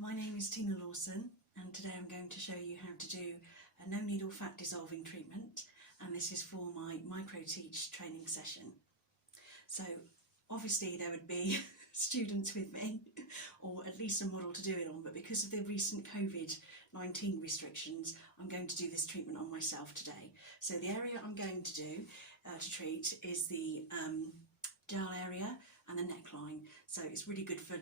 My name is Tina Lawson, and today I'm going to show you how to do a no needle fat dissolving treatment, and this is for my MicroTeach training session. So obviously there would be students with me, or at least a model to do it on, but because of the recent COVID-19 restrictions, I'm going to do this treatment on myself today. So the area I'm going to do to treat is the jowl area and the neckline, so it's really good for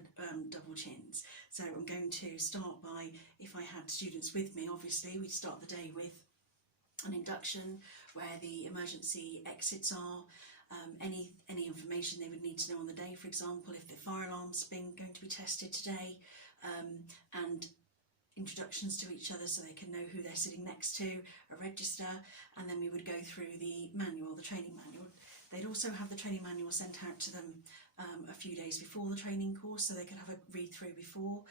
double chins. So I'm going to start by, if I had students with me, obviously we'd start the day with an induction where the emergency exits are, any information they would need to know on the day, for example if the fire alarm's going to be tested today, and introductions to each other so they can know who they're sitting next to, a register, and then we would go through the manual, the training manual. They'd also have the training manual sent out to them a few days before the training course so they could have a read through before,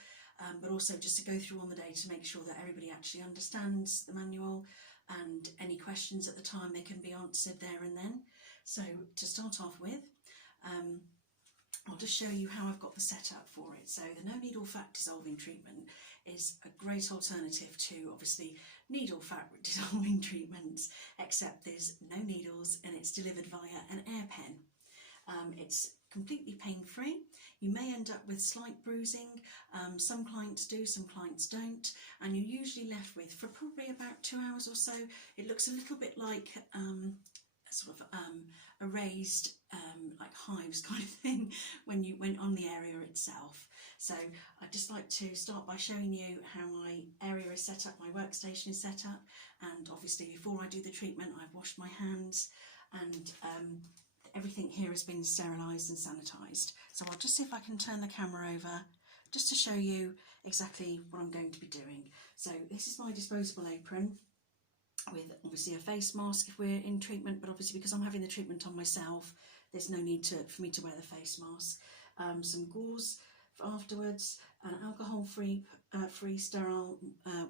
but also just to go through on the day to make sure that everybody actually understands the manual, and any questions at the time they can be answered there and then. So to start off with, I'll just show you how I've got the setup for it. So the no needle fat dissolving treatment is a great alternative to obviously needle fat dissolving treatments, except there's no needles and it's delivered via an air pen. It's completely pain-free. You may end up with slight bruising, some clients do, some clients don't, and you're usually left with, for probably about 2 hours or so, it looks a little bit like sort of a raised like hives kind of thing when you went on the area itself. So I'd just like to start by showing you how my area is set up, my workstation is set up, and obviously before I do the treatment I've washed my hands, and everything here has been sterilised and sanitised. So I'll just see if I can turn the camera over just to show you exactly what I'm going to be doing. So this is my disposable apron with obviously a face mask if we're in treatment, but obviously because I'm having the treatment on myself there's no need for me to wear the face mask. Some gauze for afterwards, an alcohol-free sterile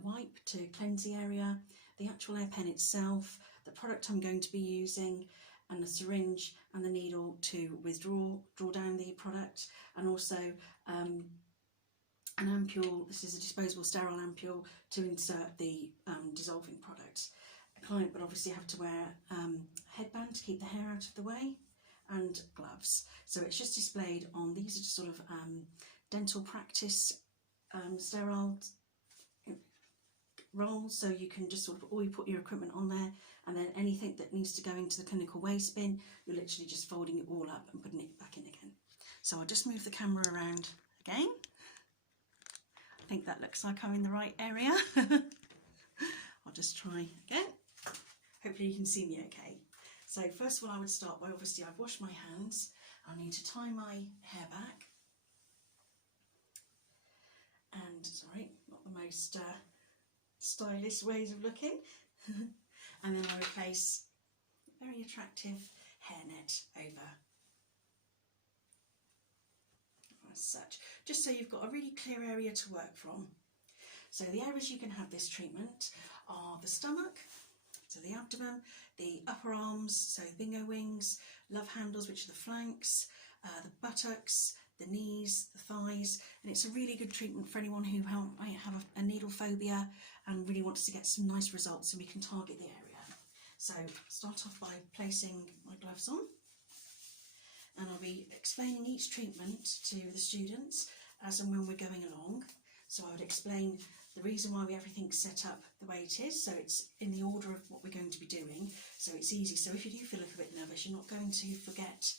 wipe to cleanse the area, the actual air pen itself, the product I'm going to be using, and the syringe and the needle to draw down the product, and also an ampule. This is a disposable sterile ampule to insert the dissolving product. A client would obviously have to wear a headband to keep the hair out of the way, and gloves. So it's just displayed on, these are just sort of dental practice sterile rolls, so you can just sort of always put your equipment on there, and then anything that needs to go into the clinical waste bin, you're literally just folding it all up and putting it back in again. So I'll just move the camera around again. I think that looks like I'm in the right area. I'll just try again. Hopefully you can see me okay. So first of all I would start by, obviously I've washed my hands, I need to tie my hair back, and sorry, not the most stylish ways of looking, and then I would place a very attractive hairnet over as such, just so you've got a really clear area to work from. So the areas you can have this treatment are the stomach, so the abdomen, the upper arms, so bingo wings, love handles, which are the flanks, the buttocks, the knees, the thighs, and it's a really good treatment for anyone who might have a needle phobia and really wants to get some nice results, and we can target the area. So start off by placing my gloves on, and I'll be explaining each treatment to the students as and when we're going along. So I would explain the reason why everything's set up the way it is, so it's in the order of what we're going to be doing, so it's easy. So if you do feel a little bit nervous, you're not going to forget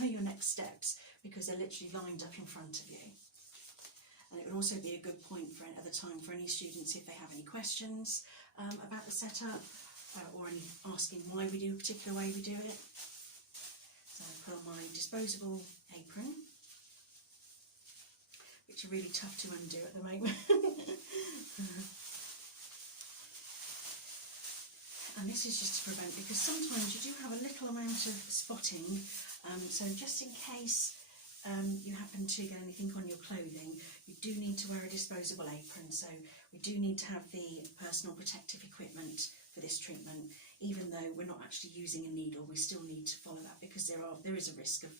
your next steps because they're literally lined up in front of you. And it would also be a good point at the time for any students if they have any questions about the setup, or any asking why we do a particular way we do it. So I put on my disposable apron, which are really tough to undo at the moment. And this is just to prevent, because sometimes you do have a little amount of spotting, so just in case you happen to get anything on your clothing, you do need to wear a disposable apron, so we do need to have the personal protective equipment for this treatment. Even though we're not actually using a needle, we still need to follow that because there is a risk of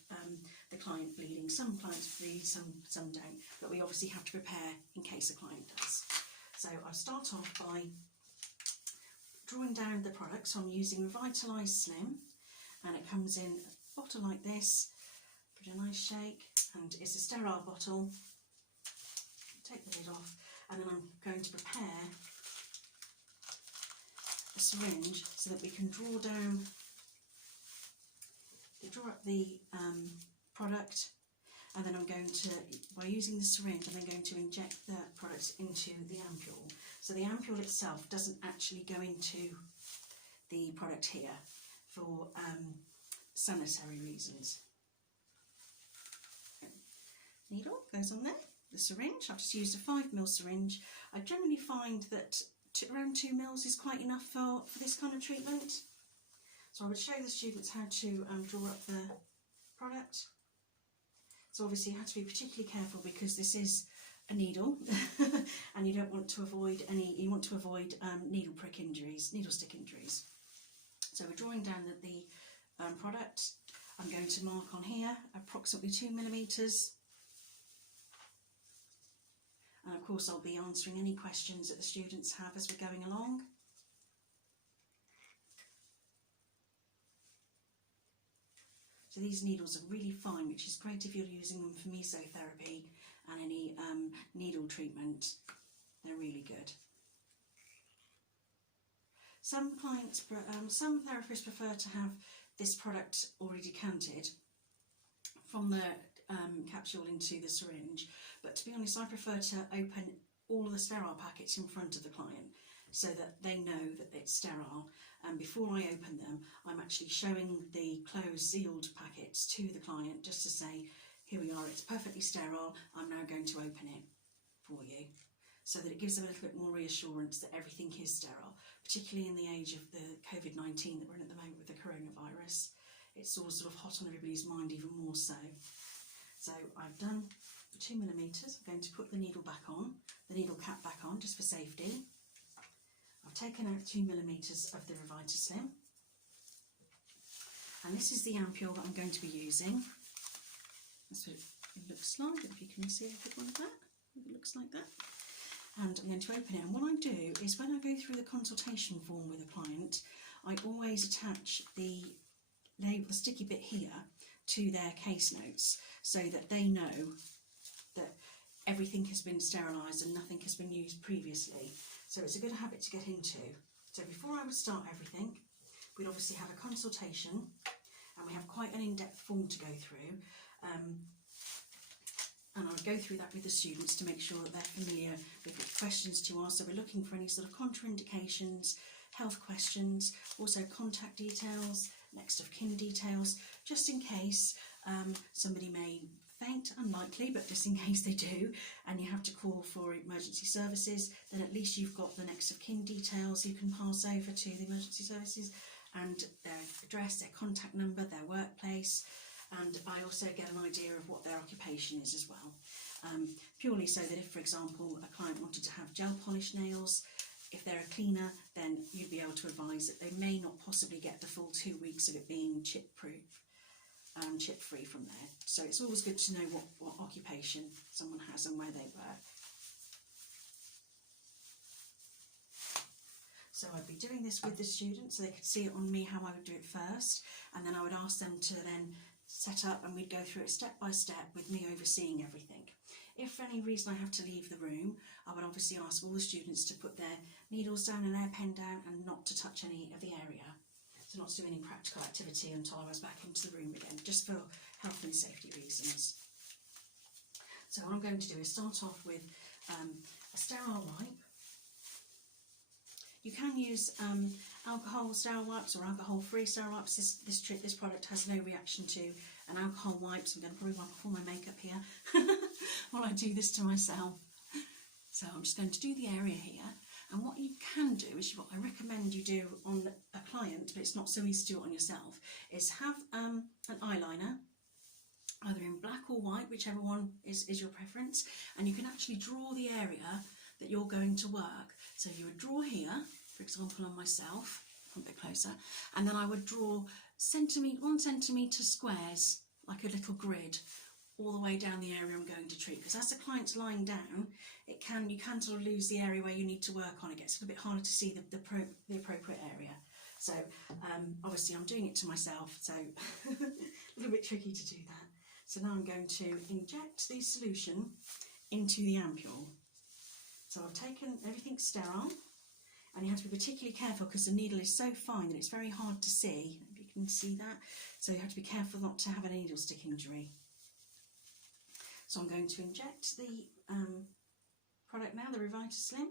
the client bleeding. Some clients bleed, some don't, but we obviously have to prepare in case a client does. So I'll start off by drawing down the product. So I'm using Revitalize Slim, and it comes in a bottle like this. Give it a nice shake, and it's a sterile bottle. Take the lid off, and then I'm going to prepare a syringe so that we can draw up the product, and then I'm going to, by using the syringe, I'm then going to inject the product into the ampule. So the ampule itself doesn't actually go into the product here for sanitary reasons. Needle goes on there. The syringe, I've just used a 5ml syringe. I generally find that around 2 mils is quite enough for this kind of treatment. So I would show the students how to draw up the product. So obviously you have to be particularly careful because this is a needle and you don't want to avoid needle prick injuries, needle stick injuries. So we're drawing down the product. I'm going to mark on here approximately 2 millimeters. And of course I'll be answering any questions that the students have as we're going along. So these needles are really fine, which is great if you're using them for mesotherapy and any needle treatment. They're really good. Some therapists prefer to have this product already decanted from the capsule into the syringe, but to be honest I prefer to open all of the sterile packets in front of the client so that they know that it's sterile, and before I open them I'm actually showing the closed sealed packets to the client just to say, here we are, it's perfectly sterile, I'm now going to open it for you, so that it gives them a little bit more reassurance that everything is sterile, particularly in the age of the COVID-19 that we're in at the moment with the coronavirus. It's all sort of hot on everybody's mind, even more so. So I've done 2 millimeters. I'm going to put the needle back on, the needle cap back on, just for safety. I've taken out 2 millimeters of the Revitalislim, and this is the ampule that I'm going to be using. That's what it looks like, if you can see a bit like that. It looks like that. And I'm going to open it, and what I do is when I go through the consultation form with a client, I always attach the sticky bit here to their case notes so that they know that everything has been sterilised and nothing has been used previously. So it's a good habit to get into. So before I would start everything, we'd obviously have a consultation, and we have quite an in-depth form to go through. And I would go through that with the students to make sure that they're familiar with the questions to ask. So we're looking for any sort of contraindications, health questions, also contact details, next of kin details, just in case somebody may faint, unlikely, but just in case they do, and you have to call for emergency services, then at least you've got the next of kin details you can pass over to the emergency services, and their address, their contact number, their workplace, and I also get an idea of what their occupation is as well. Purely so that if, for example, a client wanted to have gel polish nails, if they're a cleaner, then you'd be able to advise that they may not possibly get the full 2 weeks of it being chip-proof, chip-free from there. So it's always good to know what occupation someone has and where they work. So I'd be doing this with the students so they could see it on me how I would do it first, and then I would ask them to then set up, and we'd go through it step by step with me overseeing everything. If for any reason I have to leave the room, I would obviously ask all the students to put their needles down and their pen down and not to touch any of the area. So not to do any practical activity until I was back into the room again, just for health and safety reasons. So what I'm going to do is start off with a sterile wipe. You can use alcohol sterile wipes or alcohol-free sterile wipes. This product has no reaction to an alcohol wipe, so I'm going to probably wipe off all my makeup here while I do this to myself. So I'm just going to do the area here, and what you can do is what I recommend you do on a client, but it's not so easy to do it on yourself, is have an eyeliner either in black or white, whichever one is your preference, and you can actually draw the area that you're going to work. So you would draw here, for example on myself, a bit closer, and then I would draw 1 centimetre squares, like a little grid, all the way down the area I'm going to treat, because as the client's lying down, you can sort of lose the area where you need to work on. It gets a little bit harder to see the appropriate area. So obviously I'm doing it to myself, so a little bit tricky to do that. So now I'm going to inject the solution into the ampule. So I've taken everything sterile, and you have to be particularly careful because the needle is so fine that it's very hard to see, if you can see that. So you have to be careful not to have a needle stick injury. So I'm going to inject the product now, the Revita-Slim,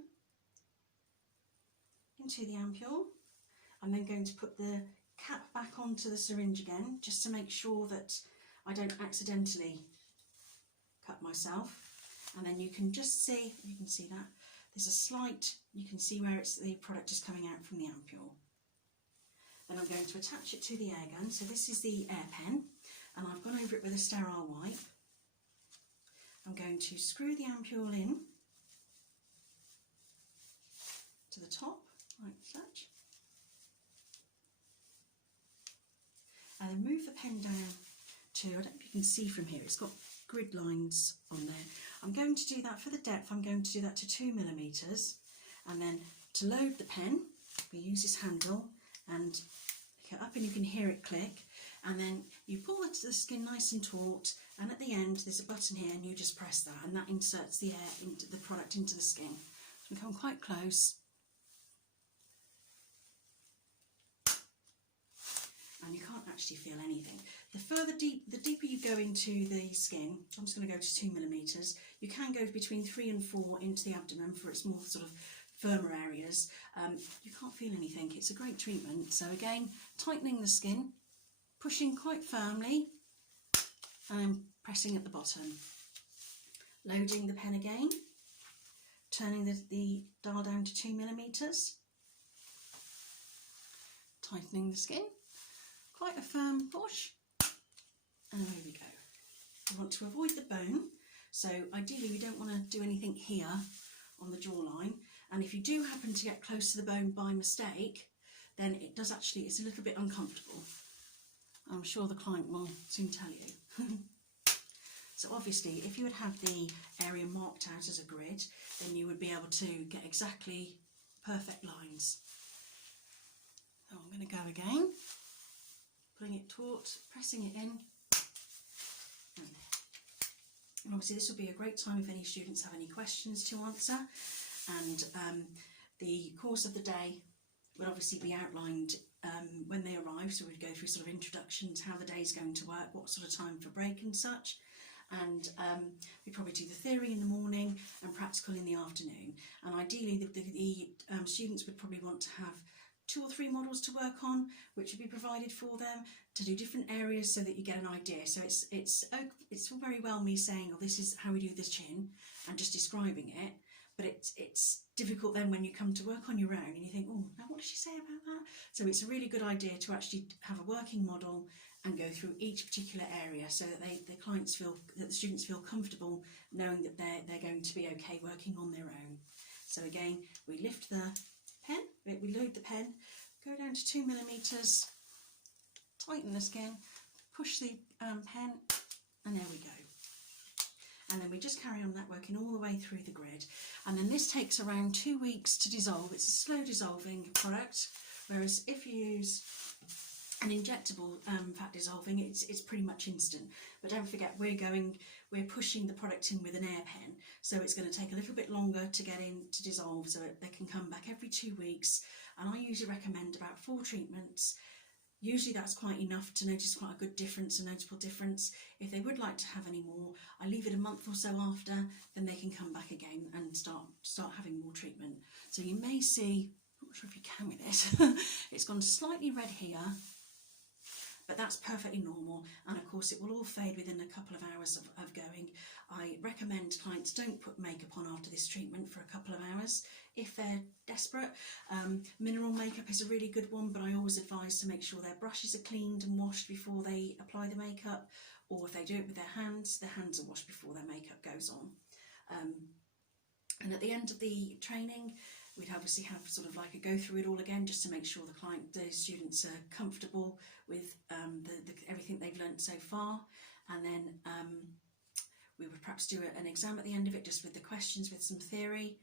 into the ampule. I'm then going to put the cap back onto the syringe again, just to make sure that I don't accidentally cut myself. And then you can just see, you can see that, there's a slight, you can see where the product is coming out from the ampule. Then I'm going to attach it to the air gun. So this is the air pen, and I've gone over it with a sterile wipe. I'm going to screw the ampule in to the top, like such, and then move the pen down to, I don't know if you can see from here, it's got grid lines on there. I'm going to do that for the depth, I'm going to do that to 2 millimeters, and then to load the pen, we use this handle and pick it up and you can hear it click, and then you pull the skin nice and taut, and at the end there's a button here and you just press that, and that inserts the air into the product into the skin. So we come quite close, and you can't actually feel anything. The deeper you go into the skin, I'm just going to go to 2 millimeters. You can go between 3 and 4 into the abdomen for its more sort of firmer areas. You can't feel anything. It's a great treatment. So again, tightening the skin, pushing quite firmly, and pressing at the bottom. Loading the pen again, turning the dial down to 2 millimeters, tightening the skin, quite a firm push, and away we go. We want to avoid the bone, so ideally we don't want to do anything here on the jawline, and if you do happen to get close to the bone by mistake, then it does actually, it's a little bit uncomfortable. I'm sure the client will soon tell you. So obviously if you would have the area marked out as a grid, then you would be able to get exactly perfect lines. So I'm going to go again, pulling it taut, pressing it in, and there. And obviously this will be a great time if any students have any questions to answer, and the course of the day would obviously be outlined when they arrive, so we'd go through sort of introductions, how the day's going to work, what sort of time for break and such, and we probably do the theory in the morning and practical in the afternoon. And ideally the students would probably want to have 2 or 3 models to work on, which would be provided for them to do different areas so that you get an idea. So it's very well me saying, oh, this is how we do the chin, and just describing it, but it's difficult then when you come to work on your own and you think, oh, now what did she say about that? So it's a really good idea to actually have a working model and go through each particular area so that the students feel comfortable knowing that they're going to be okay working on their own. So again, we lift the pen, we load the pen, go down to 2 millimeters, tighten the skin, push the pen, and there we go. And then we just carry on that, working all the way through the grid. And then this takes around 2 weeks to dissolve. It's a slow dissolving product, whereas if you use an injectable fat dissolving, it's pretty much instant. But don't forget, we're pushing the product in with an air pen, so it's going to take a little bit longer to get in to dissolve, so they can come back every 2 weeks. And I usually recommend about 4 treatments. Usually that's quite enough to notice quite a good difference, a noticeable difference. If they would like to have any more, I leave it a month or so after, then they can come back again and start having more treatment. So you may see, I'm not sure if you can with it, it's gone slightly red here, but that's perfectly normal, and of course it will all fade within a couple of hours of going. I recommend clients don't put makeup on after this treatment for a couple of hours if they're desperate. Mineral makeup is a really good one, but I always advise to make sure their brushes are cleaned and washed before they apply the makeup, or if they do it with their hands are washed before their makeup goes on. And at the end of the training, we'd obviously have sort of like a go through it all again, just to make sure the students are comfortable with everything they've learnt so far. And then we would perhaps do an exam at the end of it, just with the questions, with some theory.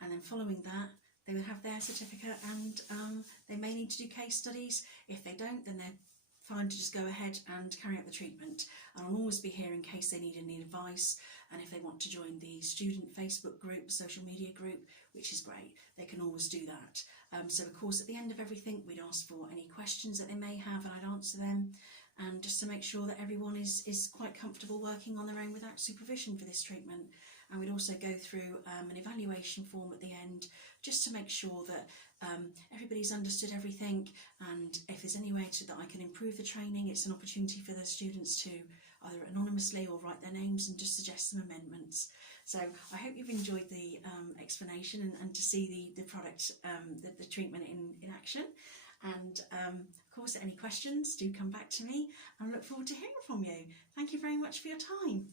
And then following that, they would have their certificate, and they may need to do case studies. If they don't, then they're fine to just go ahead and carry out the treatment. And I'll always be here in case they need any advice, and if they want to join the student Facebook group, social media group, which is great, they can always do that. So of course at the end of everything we'd ask for any questions that they may have, and I'd answer them, and just to make sure that everyone is quite comfortable working on their own without supervision for this treatment. And we'd also go through an evaluation form at the end, just to make sure that everybody's understood everything, and if there's any way that I can improve the training, it's an opportunity for the students to either anonymously or write their names and just suggest some amendments. So I hope you've enjoyed the explanation and to see the product, the treatment in action. And of course, any questions, do come back to me, and I look forward to hearing from you. Thank you very much for your time.